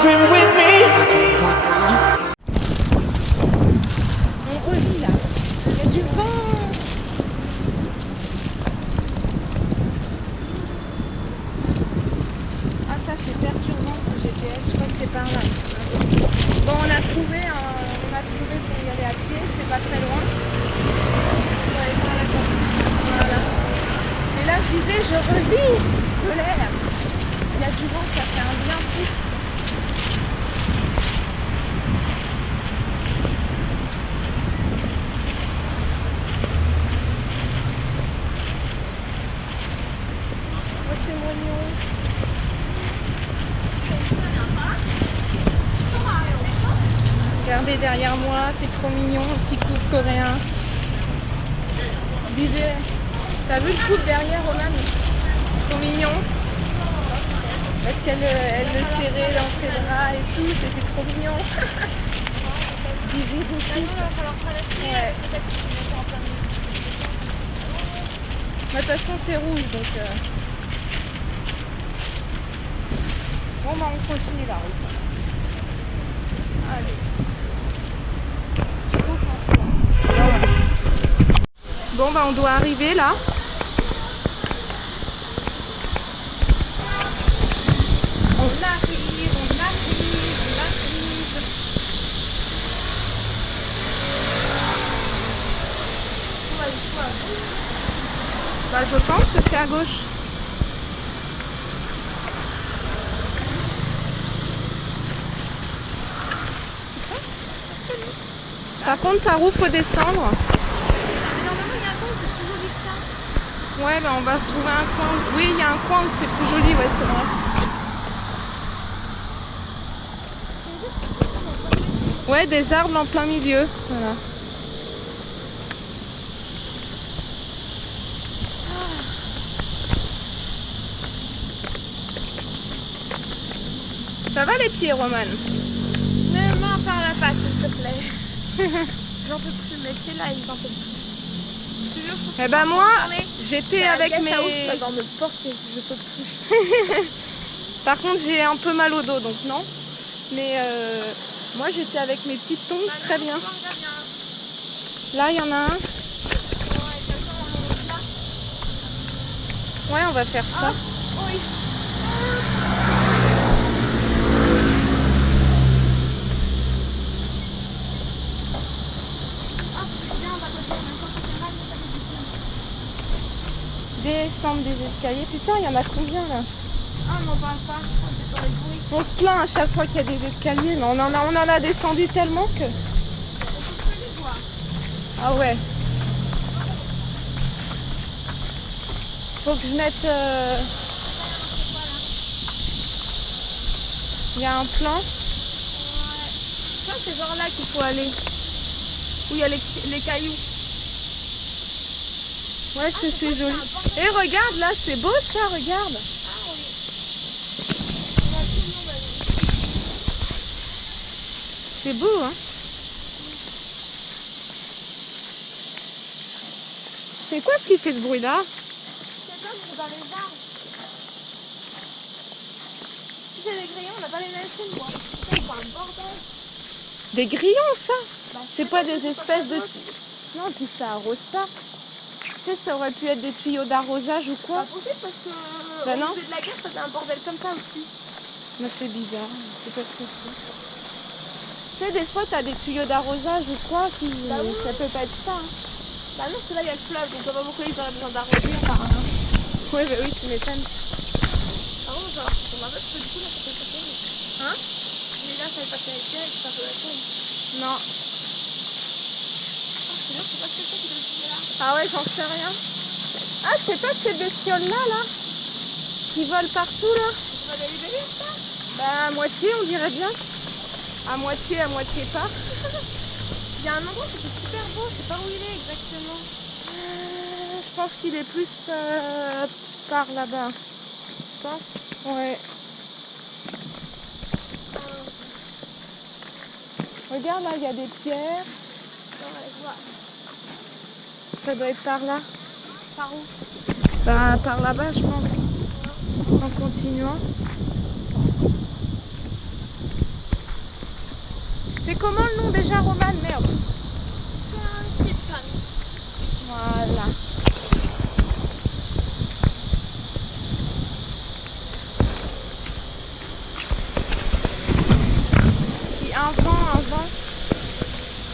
dream with me. On revit là. Il y a du vent. Ah ça c'est perturbant ce GPS, je crois que c'est par là. Bon on a trouvé pour y aller à pied, c'est pas très loin. On va aller par là. Voilà. Et là je disais je revis de l'air. Il y a du vent, ça fait un bien fou. Oh, c'est mignon. Regardez derrière moi, c'est trop mignon, le petit couple coréen. Je disais, t'as vu le couple derrière Roman? Trop mignon. Parce qu'elle le serrait dans ses bras et tout, c'était trop mignon. Je disais beaucoup. Il va falloir traverser, Ouais. peut-être qu'ils sont en plein milieu. De toute façon c'est rouge donc... Bon bah on continue la route. Allez. Bon bah on doit arriver là. On arrive. Bah je pense que c'est à gauche. Par contre par où faut descendre? Mais normalement, il y a un coin, c'est plus joli que ça. Ouais bah on va trouver un coin. Oui il y a un coin où c'est plus joli, ouais c'est vrai. Ouais des arbres en plein milieu. Voilà. Ça va les pieds, Roman? Ne m'en parle pas, s'il te plaît. J'en peux plus, mes pieds là, ils m'en peuvent plus. Eh ben moi, j'étais avec mes... Dans me porter, je peux plus. Par contre, j'ai un peu mal au dos, donc non. Mais moi, j'étais avec mes petites tongs, très bien. Là, il y en a un. Ouais, on va faire ça. Oui. Descendre des escaliers. Putain, il y en a combien là? Ah, on n'en parle pas, c'est dans les bruits. On se plaint à chaque fois qu'il y a des escaliers, mais on en a descendu tellement que... On peut plus les voir. Ah ouais. Faut que je mette... Il y a un plan. Ça, c'est genre là qu'il faut aller. Où il y a les cailloux. Ouais, c'est joli. Et regarde, là, c'est beau ça, regarde. C'est beau, hein. C'est quoi ce qui fait ce bruit-là? C'est comme dans les arbres. Si c'est des grillons, on n'a pas les mêmes films, moi. C'est un bordel. Des grillons, ça? Bah, C'est pas des espèces de... Non, puis ça arrose pas. Tu sais, ça aurait pu être des tuyaux d'arrosage ou quoi. Pas possible parce que Bah au non. début de la guerre, c'était un bordel comme ça aussi. Mais c'est bizarre, je sais pas ce que c'est. Tu sais, des fois, t'as des tuyaux d'arrosage ou quoi, qui... Bah oui. ça peut pas être ça. Hein. Bah non, parce que là, il y a le fleuve, donc on va pas pourquoi ils auraient besoin d'arroser apparemment. Ouais, bah oui, tu m'étonnes. Par contre, genre, on m'a pas parce que du coup, là, ça peut passer. Hein? Mais là, ça va passer avec elle, ça peut la tombe. Non. Sinon, c'est pas ce que c'est qui doit le là. Ah ouais, j'en sais rien. Ah, c'est pas ces bestioles-là, là, qui volent partout, là? On va les libérer, ça? Bah, à moitié, on dirait bien. À moitié pas. Il y a un endroit qui est super beau, je sais pas où il est exactement. Je pense qu'il est plus par là-bas. Je pense. Ouais. Regarde, là, il y a des pierres. On va les voir. Ça doit être par là. Par où? Bah, par là-bas, je pense. En continuant. C'est comment le nom déjà, Roman? Merde. Chun Kitchen. Voilà. Puis un vent,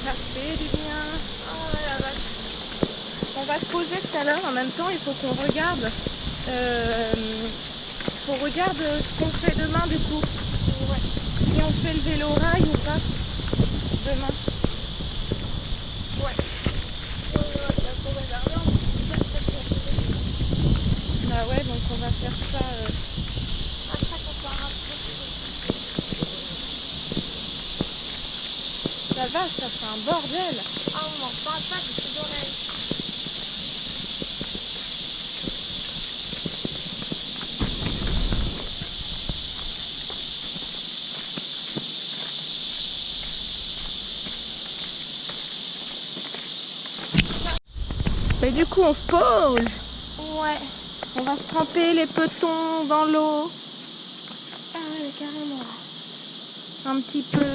ça fait du bien. Oh la vache. On va se poser tout à l'heure, en même temps il faut qu'on regarde. Qu'on regarde ce qu'on fait demain du coup. Ouais. Si on fait le vélo rail ou pas demain. Ouais. La forêt d'Arlon, c'est très bien. Bah ouais, donc on va faire ça. Après, on part après. Ça va, ça fait un bordel. Ah, on m'en parle pas du tout d'oreille. Mais du coup on se pose. Ouais. On va se tremper les petons dans l'eau. Ah ouais, carrément. Un petit peu.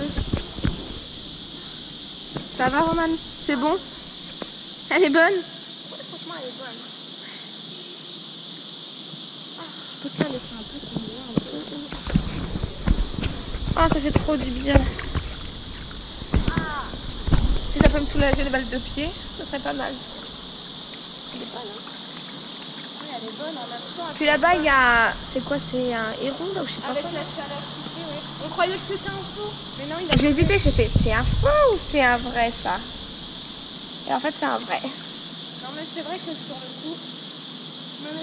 Ça va Roman? C'est bon? Elle est bonne? Ouais, franchement, elle est bonne. Je peux te la laisser un peu tomber un peu. Ah, ça fait trop du bien. Ah, Si ça peut me soulager les balles de pied, ce serait pas mal. elle est bonne, hein. Oui, elle est bonne en même temps. Puis là-bas, il y a... C'est quoi? C'est un héron là ou je sais pas Avec quoi. la chaleur qui fait, oui. On croyait que c'était un faux. Mais non, il a... J'ai hésité, j'ai fait, c'est un faux ou c'est un vrai ça? Et en fait, c'est un vrai. Non, mais c'est vrai que sur le coup,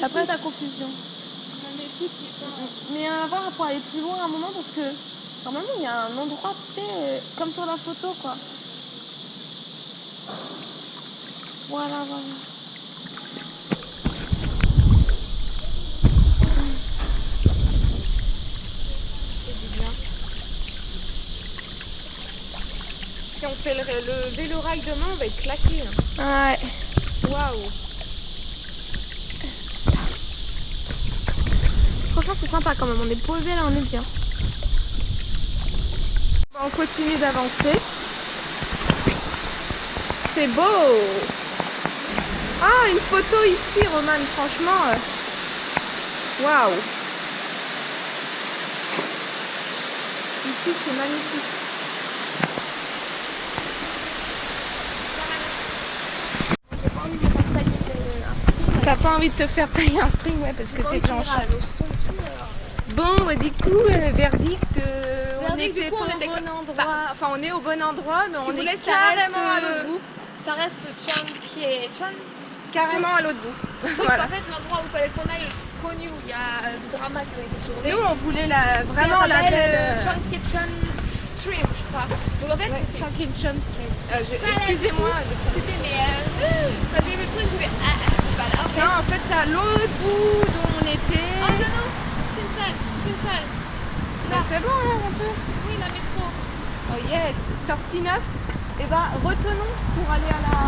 Ça prête à confusion. je me méfie tout le temps. Mais à voir pour aller plus loin à un moment parce que normalement il y a un endroit, tu sais, comme sur la photo quoi. Voilà, voilà. C'est du bien. Si on fait le vélo rail demain, on va être claqué. Ouais. Waouh. Franchement, c'est sympa quand même. On est posé là, on est bien. On continue d'avancer. C'est beau. Ah, une photo ici, Roman. Franchement, waouh. Ici, c'est magnifique. J'ai pas envie de me faire tailler un string. T'as pas envie de te faire tailler un string, ouais, parce que t'es blanche. à l'hosto et tout, alors. Bon, bah, du coup, verdict, on Verdict, était du coup, pas on était au bon co- endroit. Enfin, on est au bon endroit, mais on vous est voulez, ça reste, carrément à l'autre bout. Ça reste Chun qui est Chun. Carrément à l'autre bout. Voilà. En fait, l'endroit où il fallait qu'on aille, le truc connu où il y a des dramas qui ont été tournés. Nous, on voulait vraiment la belle... Chun Kitchen Stream, je crois. Donc en fait, Stream. Pas Excusez-moi. c'était mais quand j'ai vu le truc, j'ai fait c'est pas là. Non, en fait, c'est à l'autre bout d'où on était. Oh non, non, Shinsal. Mais c'est bon, hein, on peut. Oui, la métro. Oh yes, sortie 9. Et ben, retenons pour aller à la...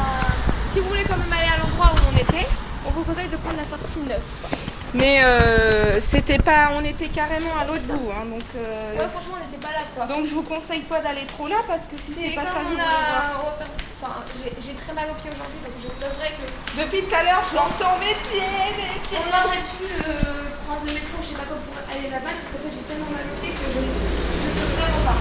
Si vous voulez quand même aller à l'endroit où on était, on vous conseille de prendre la sortie 9. Mais c'était pas... On était carrément à l'autre bout, hein, donc... Ouais, franchement, on n'était pas là, quoi. Donc je vous conseille pas d'aller trop là parce que si c'est pas ça, comme vous on voulez voir. a... on va faire... Enfin, j'ai très mal aux pieds aujourd'hui, donc je devrais que... Depuis tout à l'heure, j'entends mes pieds. On aurait pu prendre le métro, je sais pas quoi, pour aller là-bas, parce qu'en fait j'ai tellement mal aux pieds que je ne peux vraiment pas.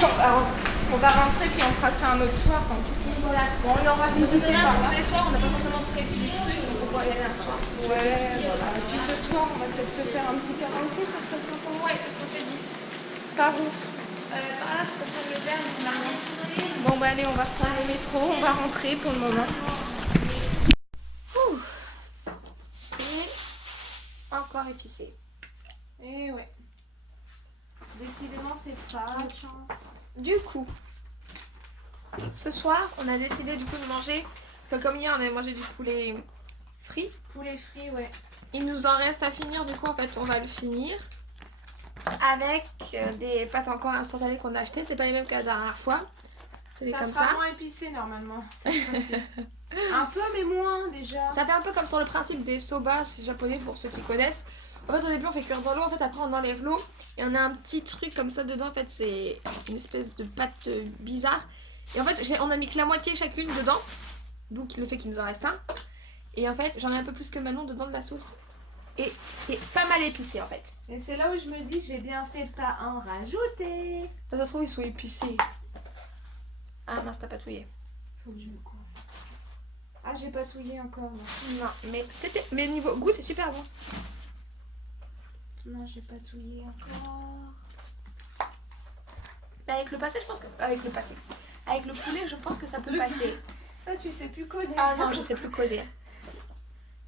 Alors, on va rentrer puis on fera ça un autre soir. Tant pis. Voilà, Bon, on aura nous visité là par tous là. les soirs, on n'a pas forcément prévu des trucs, donc on va y aller un soir. Ouais, voilà. Et puis ce soir, on va peut-être se faire un petit karaoké, ça serait sympa. Ouais, c'est ce qu'on s'est dit. Par où? Par là, je peux prendre le verre, mais on n'a rien donné. Bon, bah allez, on va reprendre le métro, on va rentrer pour le moment. Et encore épicé. Et ouais. Décidément, c'est pas de chance. Du coup, ce soir, on a décidé du coup de manger, comme hier on avait mangé du poulet frit. Poulet frit, ouais. Il nous en reste à finir, du coup en fait on va le finir avec des pâtes encore instantanées qu'on a achetées. C'est pas les mêmes que la dernière fois. C'est des Ça comme sera ça. moins épicé normalement. Cette fois-ci. Un peu, mais moins déjà. Ça fait un peu comme sur le principe des soba japonais pour ceux qui connaissent. En fait, au début, on fait cuire dans l'eau. En fait, après, on enlève l'eau. Et on a un petit truc comme ça dedans. En fait, c'est une espèce de pâte bizarre. Et en fait, on a mis que la moitié chacune dedans. D'où le fait qu'il nous en reste un. Et en fait, j'en ai un peu plus que Manon dedans de la sauce. Et c'est pas mal épicé en fait. Et c'est là où je me dis, j'ai bien fait de pas en rajouter. Ça se trouve, ils sont épicés. Ah mince, t'as pas touillé. Faut que je me coiffe. Ah, j'ai pas touillé encore. Non, mais niveau goût, c'est super bon. Non, j'ai pas touillé encore. Mais avec le passé, je pense que. Avec le passé. Avec le poulet, je pense que ça peut passer. Ça, tu sais plus causer. Ah non, je sais plus causer.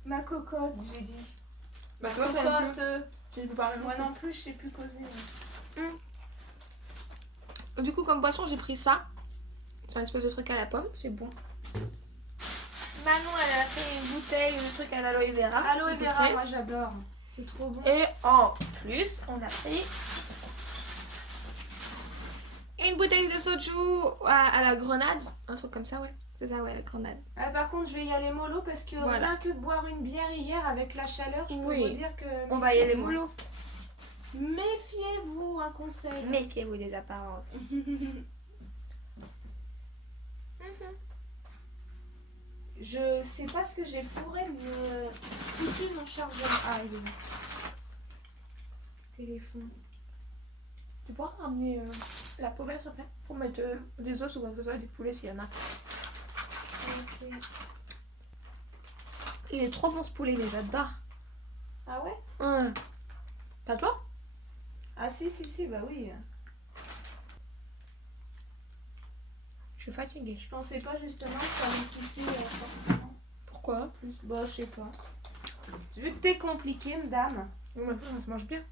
Ma cocotte, j'ai dit. Ma Cocotte. Je ne peux pas Moi non plus, je sais plus causer. Du coup, comme boisson, j'ai pris ça. C'est un espèce de truc à la pomme, c'est bon. Manon, elle a fait une bouteille, un truc à l'aloe vera. Aloe vera, moi j'adore. C'est trop bon. Et en plus, on a pris une bouteille de soju à la grenade. Un truc comme ça, ouais. C'est ça, ouais, la grenade. Ah, par contre, je vais y aller mollo parce que Voilà. rien que de boire une bière hier avec la chaleur, je peux vous dire que... On va y aller mollo. Méfiez-vous, un conseil. Méfiez-vous des apparences. Je sais pas ce que j'ai fourré, mais foutu mon chargeur. Ah, il est là. Téléphone. Tu pourras ramener la poubelle, s'il te plaît, pour mettre des os ou quoi que ce soit, du poulet s'il y en a. Ok. Il est trop bon ce poulet, mais j'adore. Ah ouais? Pas toi? Ah si, bah oui. Je suis fatiguée. Je pensais pas justement que ça me kiffait forcément. Pourquoi? Plus, bah je sais pas. Vu que t'es compliquée, madame. Ça se mange bien.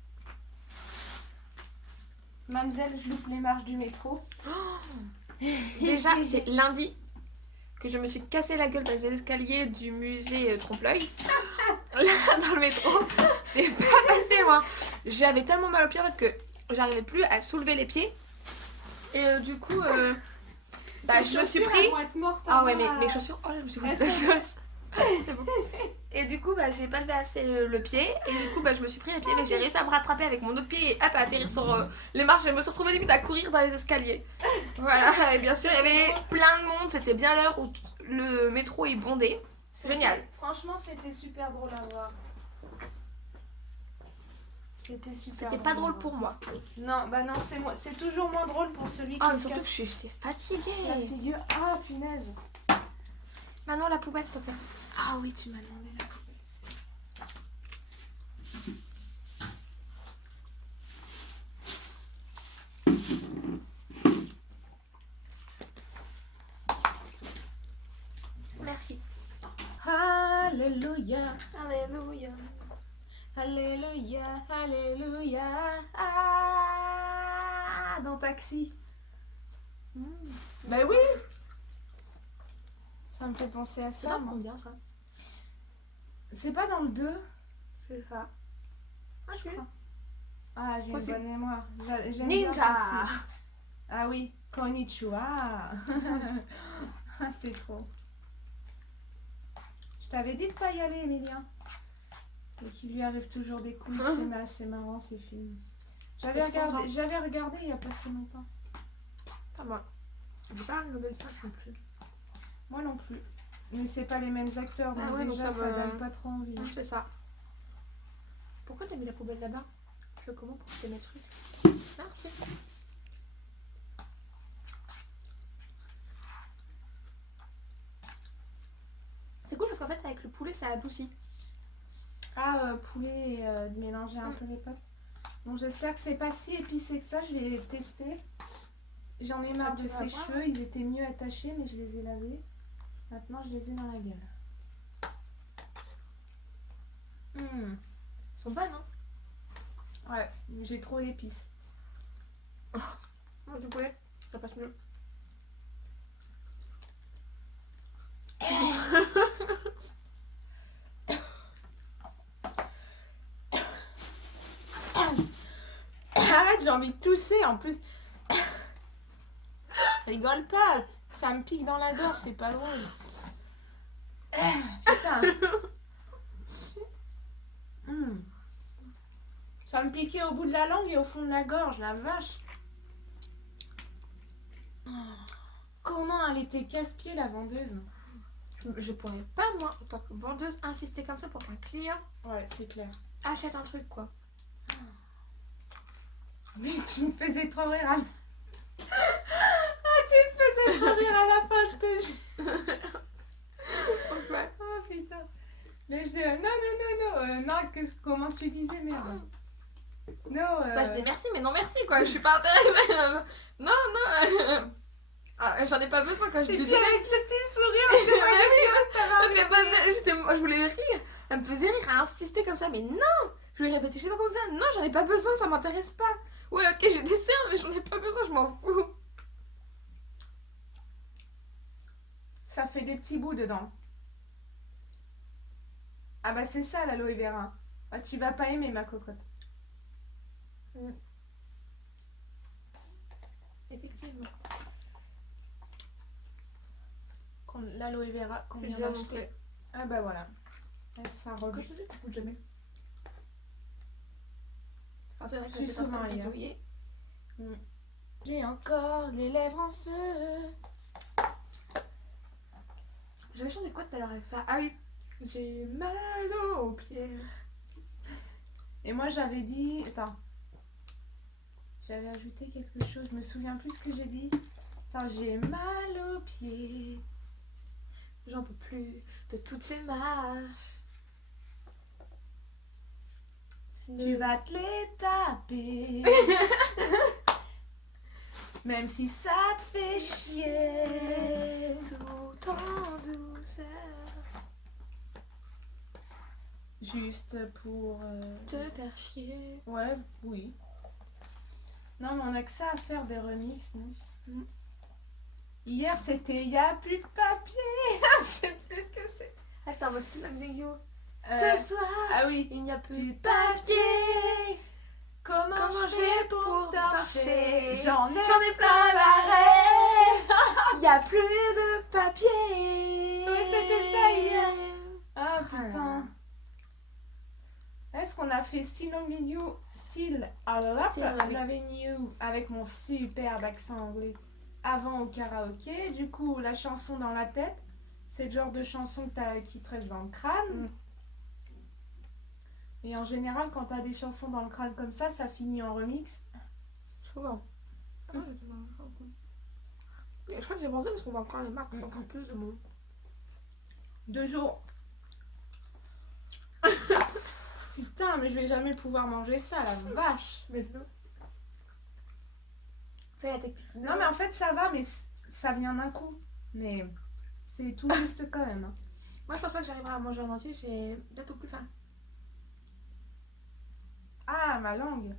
Mademoiselle, je loupe les marches du métro. Déjà, c'est lundi que je me suis cassé la gueule dans les escaliers du musée Trompe-l'œil. Là, dans le métro. C'est pas passé, moi. J'avais tellement mal aux pieds en fait que j'arrivais plus à soulever les pieds. Et du coup, bah, je me suis pris. Ah ouais, mais mes chaussures. Oh là, je me suis pris des choses. C'est bon. Et du coup, bah, j'ai pas levé assez le pied. Et du coup, bah, je me suis pris les pieds. Mais j'ai réussi à me rattraper avec mon autre pied et hop, à atterrir sur les marches. Et je me suis retrouvée limite à courir dans les escaliers. Voilà. Et bien sûr, il y avait plein de monde. C'était bien l'heure où le métro est bondé. C'est génial. Franchement, c'était super drôle à voir. C'était super. C'était pas drôle pour moi. Non, bah non, c'est toujours moins drôle pour celui qui Ah, mais se surtout que casse j'étais fatiguée. la figure. Ah, punaise. Maintenant, la poubelle, s'il te plaît. Ah oui, tu m'as demandé la poubelle. Merci. Alléluia. Alléluia. Alléluia, alléluia. Ah, dans Taxi. Bah oui. Ça me fait penser à C'est ça. dans moi. combien ça? C'est pas dans le 2, Je sais pas. Ah, je crois. Ah, j'ai Moi, une c'est- bonne mémoire. J'aime bien Ninja. Taxi. Ah oui, konnichiwa. Ah, c'est trop. Je t'avais dit de pas y aller, Emilien. Et qu'il lui arrive toujours des couilles. C'est marrant ces films. J'avais regardé il y a pas si longtemps. Pas moi. J'ai pas regardé le 5 non plus. Moi non plus. Mais c'est pas les mêmes acteurs, donc Ah ouais, donc déjà ça ça me- donne pas trop envie. Non, c'est ça. Pourquoi t'as mis la poubelle là-bas? Je fais comment pour que mes trucs? Merci. C'est cool parce qu'en fait, avec le poulet, ça adoucit. Ah, poulet et de mélanger un peu les pâtes. Donc j'espère que c'est pas si épicé que ça, je vais tester. J'en ai marre Ah, tu de vas ces voir. cheveux, ils étaient mieux attachés mais je les ai lavés. Maintenant je les ai dans la gueule. Ils sont bonnes, hein? Ouais, j'ai trop d'épices. Moi, du poulet, ça passe mieux. Arrête, j'ai envie de tousser en plus. Rigole pas, ça me pique dans la gorge, c'est pas drôle. Putain. Ça me piquait au bout de la langue et au fond de la gorge, la vache. Oh. Comment elle était casse-pied, la vendeuse. Je pourrais pas, moi, en tant que vendeuse, insister comme ça pour qu'un client Ouais, c'est clair. achète un truc, quoi. Mais tu me faisais trop rire à la... Ah, tu me faisais trop rire à la fin, je te jure. Ouais. Oh putain. Mais je dis non, comment tu disais, merde. Non, Bah, je dis merci, mais non merci, quoi. Je suis pas intéressée. Non, non. Ah, j'en ai pas besoin quand je Et lui puis disais. avec le petit sourire, je te voyais Moi, je voulais rire. Elle me faisait rire, elle insistait comme ça, mais non. Je lui répétais, je sais pas comment faire. Non, j'en ai pas besoin, ça m'intéresse pas. Ouais, ok, j'ai des cernes, mais j'en ai pas besoin, je m'en fous. Ça fait des petits bouts dedans. Ah bah c'est ça l'aloe vera. Ah, tu vas pas aimer ma cocotte. Effectivement. L'aloe vera qu'on J'ai vient déjà d'acheter. montré. Ah bah voilà. Elle sera Quand revue. je te dis, t'écoutes jamais. Alors, c'est vrai que Je suis j'étais en train de souvent ailleurs. bidouiller. Mm. J'ai encore les lèvres en feu. J'avais chanté quoi tout à l'heure avec ça? Ah oui. J'ai mal aux pieds. Et moi j'avais dit... Attends. J'avais ajouté quelque chose. Je me souviens plus ce que j'ai dit. Attends, j'ai mal aux pieds. J'en peux plus de toutes ces marches. Tu vas te les taper. Même si ça te fait chier. Tout en douceur. Juste pour... Te faire chier. Ouais, oui. Non, mais on a que ça à faire des remixes, non? Mm. Hier, c'était y a plus de papier. Je sais plus ce que c'est. Ah, c'était un beau style, I'm you. Euh, Ce soir, ah oui. il n'y a plus Plus de de papier. Comment Comment je fais pour torcher? torcher? J'en ai plein plein l'arrêt. l'arrêt. Il n'y a plus de papier. Ouais, c'était ça hier. Ah Ah là putain. Est-ce qu'on a fait Still Loving You, Still Loving You avec mon superbe accent anglais avant au karaoké? Du coup, la chanson dans la tête, c'est le genre de chanson qui te reste dans le crâne. Mm. Et en général, quand t'as des chansons dans le crâne comme ça finit en remix. Souvent. Je crois que j'ai pensé parce qu'on va encore les marques encore plus de monde. 2 jours. Putain, mais je vais jamais pouvoir manger ça, la vache. Mais non. Fais la technique. Non, mais en fait, ça va, mais ça vient d'un coup. Mais c'est tout juste quand même. Moi, je pense pas que j'arriverai à manger en entier, j'ai bientôt plus faim. Ah, ma langue.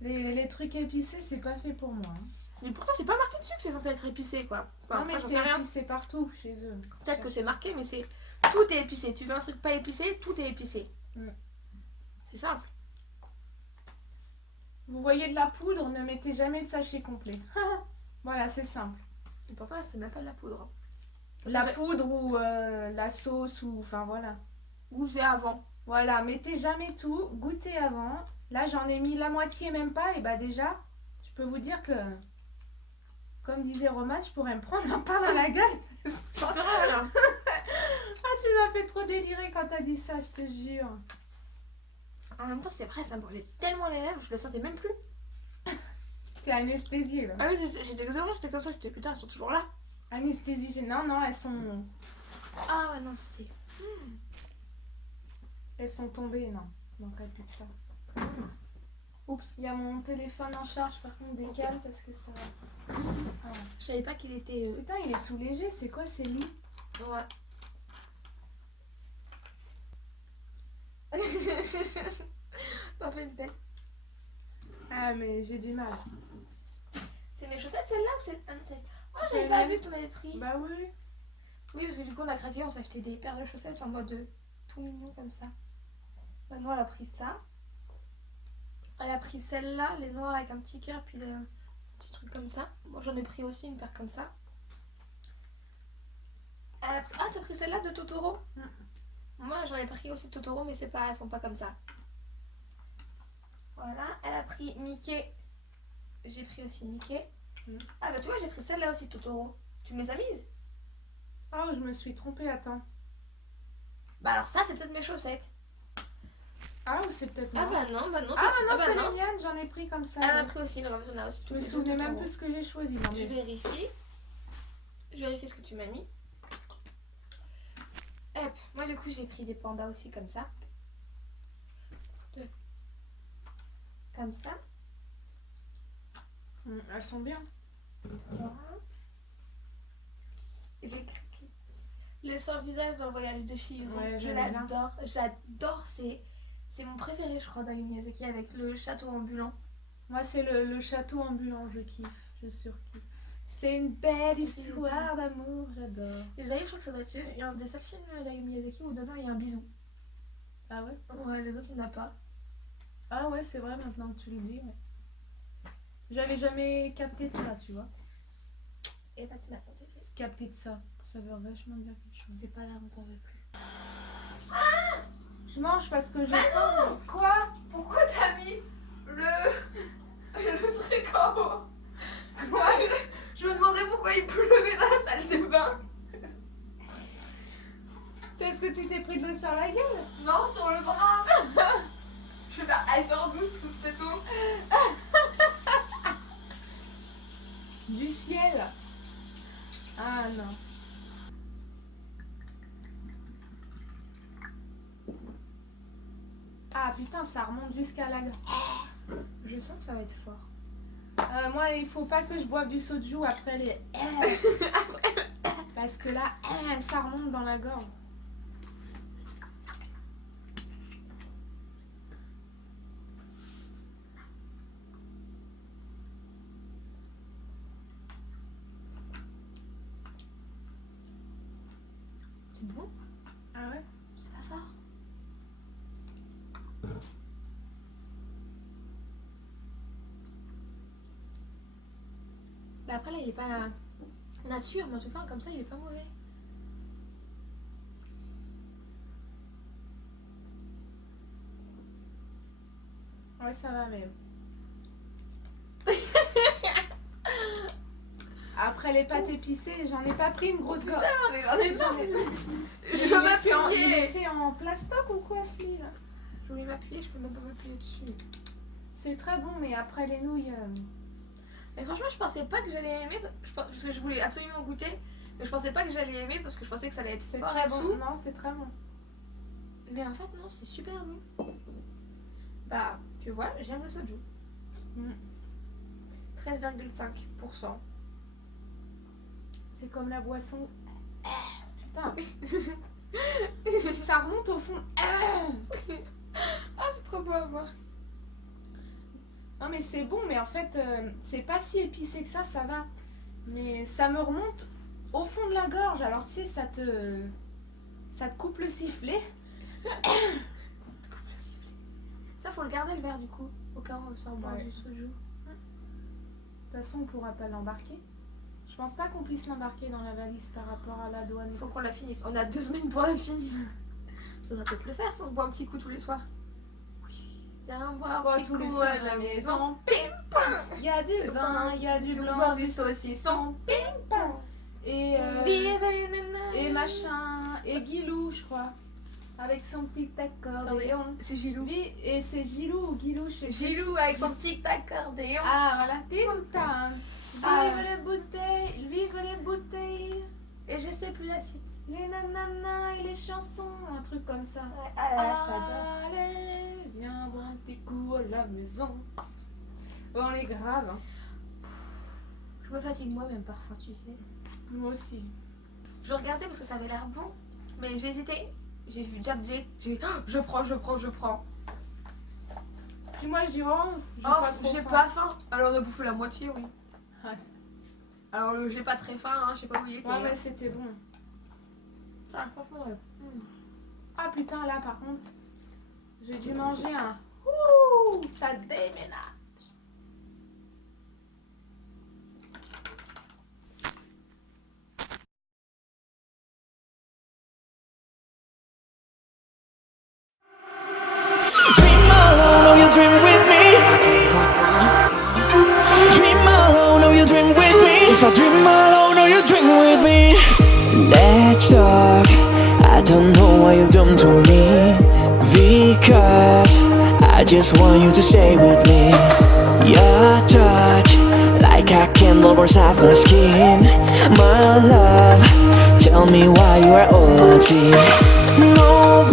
Les trucs épicés, c'est pas fait pour moi. Mais pourtant, c'est pas marqué dessus que c'est censé être épicé, quoi. Enfin, Non, mais après, j'en c'est sais rien. épicé partout chez eux. Peut-être que c'est marqué, mais c'est tout est épicé. Tu veux un truc pas épicé, tout est épicé. Mm. C'est simple. Vous voyez de la poudre, ne mettez jamais de sachet complet. Voilà, c'est simple. Et pourtant, c'est même pas de la poudre. La poudre ou la sauce ou... Enfin, voilà. Ou c'est avant. Voilà, mettez jamais tout, goûtez avant. Là, j'en ai mis la moitié, même pas. Et bah déjà, je peux vous dire que... Comme disait Romain, je pourrais me prendre un pain dans la gueule. Ah, tu m'as fait trop délirer quand t'as dit ça, je te jure. En même temps, c'est vrai, ça me brûlait tellement les lèvres, je le sentais même plus. T'es anesthésiée, là. Ah oui, j'étais comme ça, j'étais putain, elles sont toujours là. Anesthésie, non, elles sont... Ah ouais, non, c'était. Elles sont tombées, non. Il manquerait plus que ça. Oups. Il y a mon téléphone en charge, par contre, décale parce que ça... Ah. Je savais pas qu'il était. Putain, il est tout léger, c'est quoi ces lits? Ouais. T'as fait une tête. Ah, mais j'ai du mal. C'est mes chaussettes celle-là ou c'est. Ah non, c'est. Oh, j'avais C'est pas les- vu que t'en avais pris. Bah oui. Oui, parce que du coup, on a craqué, on s'est acheté des paires de chaussettes en mode tout mignon comme ça. Maintenant, elle a pris ça. Elle a pris celle-là, les noires avec un petit cœur, puis le petit truc comme ça. Moi, j'en ai pris aussi une paire comme ça. Elle a pris... Ah, t'as pris celle-là de Totoro? Moi, j'en ai pris aussi de Totoro, mais c'est pas... elles sont pas comme ça. pris Mickey. J'ai pris aussi Mickey. Mm. Ah bah tu vois, j'ai pris celle-là aussi, Totoro. Tu me les as mises? Ah, je me suis trompée, attends. Bah alors ça, c'est peut-être mes chaussettes. Ah, ou c'est peut-être Ah moi. bah non, bah non. Ah, bah non, bah c'est non. les miennes, j'en ai pris comme ça. Elle en a ouais. pris aussi, mais en fait, on a aussi Je toutes me les deux souvenais même Totoro. plus ce que j'ai choisi. Non, Je mais... vérifie. Je vérifie ce que tu m'as mis. Hop, moi du coup j'ai pris des pandas aussi comme ça. Deux. Comme ça. Elles sont bien. Trois. J'ai craqué. Le sans-visage dans le voyage de Chihiro. Ouais, je j'aime bien. l'adore. J'adore. C'est mon préféré, je crois, d'Hayao Miyazaki avec le château ambulant. Moi, c'est le château ambulant, je kiffe. Je surkiffe. C'est une belle histoire d'amour, j'adore. Et d'ailleurs, je crois que ça doit être un des seuls films d'Hayao Miyazaki où dedans il y a un bisou. Ah ouais? Ouais, les autres, il n'y en a pas. Ah ouais, c'est vrai maintenant que tu le dis. Ouais. J'avais jamais capté de ça, tu vois. Et bah, tu m'as compté, Capté de ça. Ça veut vachement dire quelque chose. c'est pas grave, on t'en veut plus. Je mange parce que j'ai Bah faim. non. Quoi? Pourquoi t'as mis le truc en haut? Moi, je me demandais pourquoi il pleuvait dans la salle de bain. Est-ce que tu t'es pris de l'eau sur la gueule? Non, sur le bras. Je vais faire elle sort douce toute cette eau. Du ciel. Ah non. Ah putain, ça remonte jusqu'à la gorge. Je sens que ça va être fort. Moi, il faut pas que je boive du soju après les... Parce que là, ça remonte dans la gorge. C'est bon? Ah ouais? C'est pas fort. Bah après là il est pas nature, mais en tout cas comme ça il est pas mauvais. Ouais, ça va même. Après les pâtes épicées, j'en ai pas pris une grosse gorge. Putain, mais j'en ai J'en ai- Je Il veux est fait en- Il est m'appuyer. fait en plastoc ou quoi, ce lit là? Je voulais m'appuyer, je peux même pas m'appuyer dessus. C'est très bon, mais après les nouilles... Mais franchement je pensais pas que j'allais aimer, parce que je voulais absolument goûter. Mais je pensais pas que j'allais aimer parce que je pensais que ça allait être C'est fort très en bon. dessous. Non, c'est très bon. Mais en fait non, c'est super bon. Bah tu vois, j'aime le soju. Mm. 13,5%. C'est comme la boisson. Putain. Ça remonte au fond. Ah c'est trop beau à voir. Non mais c'est bon, mais en fait, c'est pas si épicé que ça va. Mais ça me remonte au fond de la gorge. Alors tu sais, ça te coupe le sifflet. Ça faut le garder le verre du coup, au cas où on sort boire Ouais. du soju. De toute façon, on pourra pas l'embarquer. Je pense pas qu'on puisse l'embarquer dans la valise par rapport à la douane. et Faut tout qu'on ça. la finisse. On a 2 semaines pour la finir. Ça va peut-être le faire si on se boit un petit coup tous les soirs. Viens boire Boire un petit tous les coup soirs à la maison. Il y a du vin, il y a du blanc, boire du saucisson. et Vive les nanas. et machin, et Guilou, je crois, avec son petit accordéon. C'est Gilou. Et c'est Gilou ou Guilou, je sais plus. Gilou avec son petit accordéon. Ah voilà, Tintin. Ah. Vive les bouteilles, vive les bouteilles, Et je sais plus la suite. les nananas et les chansons, un truc comme ça. Ah là là, ça date. Allez, viens boire un petit coup à la maison. Bon, on est grave. Hein. Je me fatigue moi-même parfois, tu sais. Moi aussi. Je regardais parce que ça avait l'air bon, mais j'ai hésité. J'ai vu Jabjé, je prends. Puis moi je dis oh, J'ai pas faim. Alors on a bouffé la moitié, oui. Ouais. Alors j'ai pas très faim, hein, je sais pas où il était. Ouais, mais c'était bon. Ah, franchement, ouais. Ah putain, là par contre, j'ai dû manger un. Ouh, ça déménage. Dream alone, oh you dream with me. just want you to stay with me. Your touch, like a candle burns off my skin. My love, tell me why you are OT. No